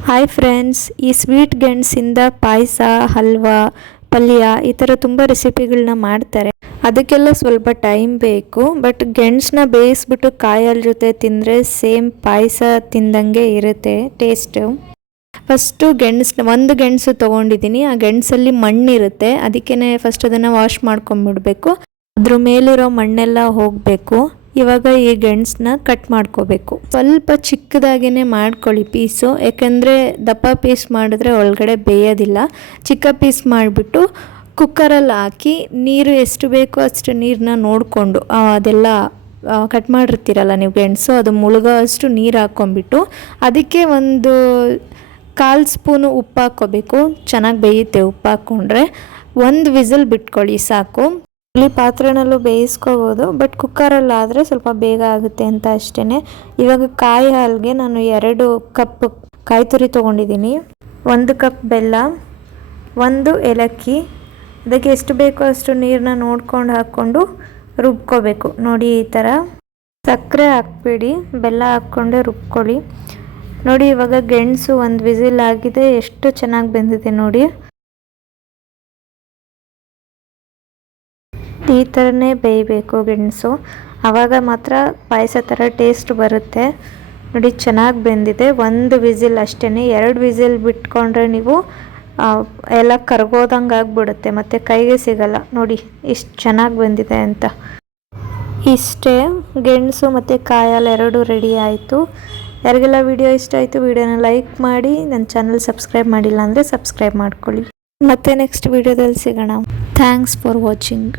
Hi friends, ಈ sweet ಗೆಣಸಿಂದ ಪಾಯಸ, ಹಲ್ವಾ, ಪಲ್ಯ ಈ ಥರ ತುಂಬ ರೆಸಿಪಿಗಳನ್ನ ಮಾಡ್ತಾರೆ. ಅದಕ್ಕೆಲ್ಲ ಸ್ವಲ್ಪ ಟೈಮ್ ಬೇಕು. ಬಟ್ ಗೆಣಸನ್ನ ಬೇಯಿಸ್ಬಿಟ್ಟು ಕಾಯಿ ಜೊತೆ ತಿಂದರೆ ಸೇಮ್ ಪಾಯಸ ತಿಂದಂಗೆ ಇರುತ್ತೆ ಟೇಸ್ಟು. ಫಸ್ಟು ಒಂದು ಗೆಣಸು ತೊಗೊಂಡಿದ್ದೀನಿ. ಆ ಗೆಣಸಲ್ಲಿ ಮಣ್ಣಿರುತ್ತೆ, ಅದಕ್ಕೇ ಫಸ್ಟ್ ಅದನ್ನು ವಾಶ್ ಮಾಡ್ಕೊಂಬಿಡ್ಬೇಕು. ಅದ್ರ ಮೇಲಿರೋ ಮಣ್ಣೆಲ್ಲ ಹೋಗಬೇಕು. ಇವಾಗ ಈ ಗೆಣಸನ್ನ ಕಟ್ ಮಾಡ್ಕೋಬೇಕು. ಸ್ವಲ್ಪ ಚಿಕ್ಕದಾಗೇ ಮಾಡ್ಕೊಳ್ಳಿ ಪೀಸು, ಯಾಕೆಂದರೆ ದಪ್ಪ ಪೀಸ್ ಮಾಡಿದ್ರೆ ಒಳಗಡೆ ಬೇಯೋದಿಲ್ಲ. ಚಿಕ್ಕ ಪೀಸ್ ಮಾಡಿಬಿಟ್ಟು ಕುಕ್ಕರಲ್ಲಿ ಹಾಕಿ ನೀರು ಎಷ್ಟು ಬೇಕೋ ಅಷ್ಟು ನೀರನ್ನ ನೋಡಿಕೊಂಡು, ಅದೆಲ್ಲ ಕಟ್ ಮಾಡಿರ್ತೀರಲ್ಲ ನೀವು ಗೆಣಸು, ಅದು ಮುಳುಗೋ ಅಷ್ಟು ನೀರು ಹಾಕ್ಕೊಂಬಿಟ್ಟು ಅದಕ್ಕೆ ಒಂದು 1/4 ಸ್ಪೂನು ಉಪ್ಪು ಹಾಕ್ಕೋಬೇಕು. ಚೆನ್ನಾಗಿ ಬೇಯುತ್ತೆ ಉಪ್ಪು ಹಾಕ್ಕೊಂಡ್ರೆ. 1 ವಿಸಿಲ್ ಬಿಟ್ಕೊಳ್ಳಿ ಸಾಕು. ಇಲ್ಲಿ ಪಾತ್ರೆನಲ್ಲೂ ಬೇಯಿಸ್ಕೋಬೋದು, ಬಟ್ ಕುಕ್ಕರಲ್ಲಾದರೆ ಸ್ವಲ್ಪ ಬೇಗ ಆಗುತ್ತೆ ಅಂತ ಅಷ್ಟೇ. ಇವಾಗ ಕಾಯಿ ಹಾಲಿಗೆ ನಾನು 2 ಕಪ್ ಕಾಯಿ ತುರಿ ತೊಗೊಂಡಿದ್ದೀನಿ, 1 ಕಪ್ ಬೆಲ್ಲ, 1 ಏಲಕ್ಕಿ. ಅದಕ್ಕೆ ಎಷ್ಟು ಬೇಕೋ ಅಷ್ಟು ನೀರನ್ನ ನೋಡ್ಕೊಂಡು ಹಾಕ್ಕೊಂಡು ರುಬ್ಕೋಬೇಕು. ನೋಡಿ ಈ ಥರ. ಸಕ್ಕರೆ ಹಾಕ್ಬೇಡಿ, ಬೆಲ್ಲ ಹಾಕ್ಕೊಂಡೆ ರುಬ್ಕೊಳ್ಳಿ. ನೋಡಿ ಇವಾಗ ಗೆಣಸು 1 ವಿಸಿಲ್ ಆಗಿದೆ, ಎಷ್ಟು ಚೆನ್ನಾಗಿ ಬೆಂದಿದೆ ನೋಡಿ. ಈ ಥರನೇ ಬೇಯಬೇಕು ಗೆಣಸು, ಆವಾಗ ಮಾತ್ರ ಪಾಯಸ ಥರ ಟೇಸ್ಟ್ ಬರುತ್ತೆ. ನೋಡಿ ಚೆನ್ನಾಗಿ ಬೆಂದಿದೆ. 1 ವಿಸಿಲ್ ಅಷ್ಟೇ. 2 ವಿಸಿಲ್ ಬಿಟ್ಕೊಂಡ್ರೆ ನೀವು ಎಲ್ಲ ಕರ್ಗೋದಂಗೆ ಆಗಿಬಿಡುತ್ತೆ, ಮತ್ತು ಕೈಗೆ ಸಿಗಲ್ಲ. ನೋಡಿ ಇಷ್ಟು ಚೆನ್ನಾಗಿ ಬಂದಿದೆ ಅಂತ. ಇಷ್ಟೇ, ಗೆಣಸು ಮತ್ತು ಕಾಯಲ್ಲಿ 2 ರೆಡಿ ಆಯಿತು. ಯಾರಿಗೆಲ್ಲ ವಿಡಿಯೋ ಇಷ್ಟ ಆಯಿತು ವಿಡಿಯೋನ ಲೈಕ್ ಮಾಡಿ, ನನ್ನ ಚಾನಲ್ ಸಬ್ಸ್ಕ್ರೈಬ್ ಮಾಡಿಲ್ಲ ಅಂದರೆ ಸಬ್ಸ್ಕ್ರೈಬ್ ಮಾಡ್ಕೊಳ್ಳಿ. ಮತ್ತೆ ನೆಕ್ಸ್ಟ್ ವಿಡಿಯೋದಲ್ಲಿ ಸಿಗೋಣ. Thanks for watching.